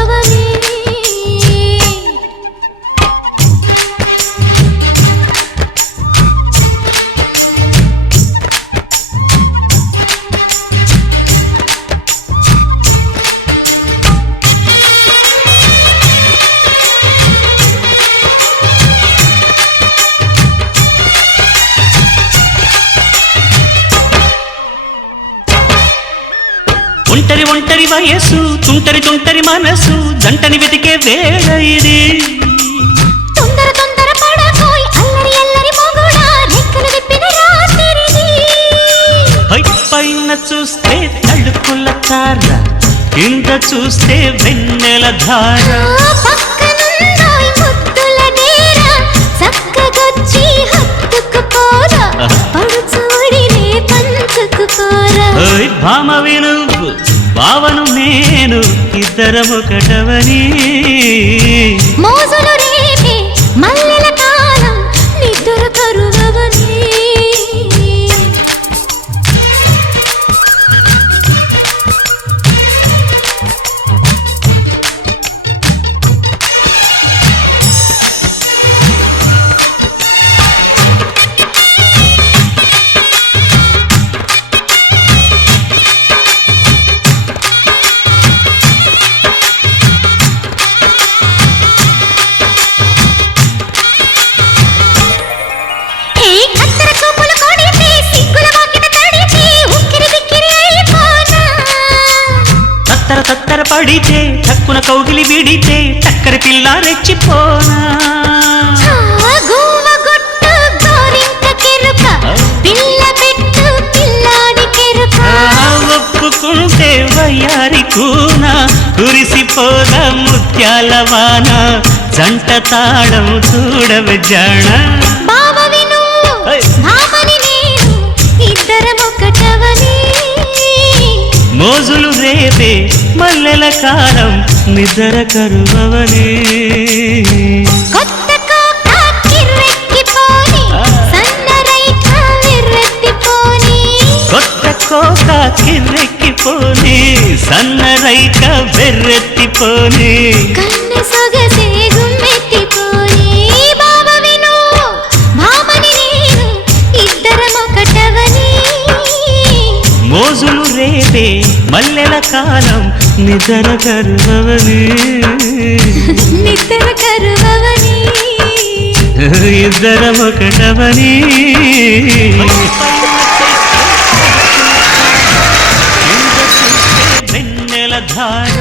కరువవని ఒంటరి ఒంటరి వయస్సు తుంటరి తుంటరి మనసు జంటని వెతికే వేళ ఇది తొందర తొందర పడకోయ్ అల్లరి అల్లరి మొగుడా రెక్కలు విప్పిన రాత్రిది పైన చూస్తే తడుకుల తార కింద చూస్తే వెన్నెల ధార పక్కనున్నాయ్ ముద్దుల డేరా చక్కగొచ్చి హత్తుకుపోరా పడుచోడినే పంచుకుపోరా భామ విను భావను నేను ఇద్దరమొకటవని మోజులు రేపే మల్లెల కాలం నిద్ర కరువవని తత్తర పడితే తక్కున కౌగిలి విడితే చక్కర పిల్ల రెచ్చిపోనా ఒప్పుకుంటే వయ్యారి కూన కురిసిపోద ముత్యాల వాన జంట తాళం చూడవ జాణ మోజులు రేపే మల్లెల కాలం నిద్ర కరువవని కొత్త కోక కిర్రెక్కిపోని సన్నరైక బెర్రెత్తిపోని మోజులు రేపే మల్లెల కాలం నిద్ర కరువవని ఇద్దరమొకటవని వెన్నెల ధార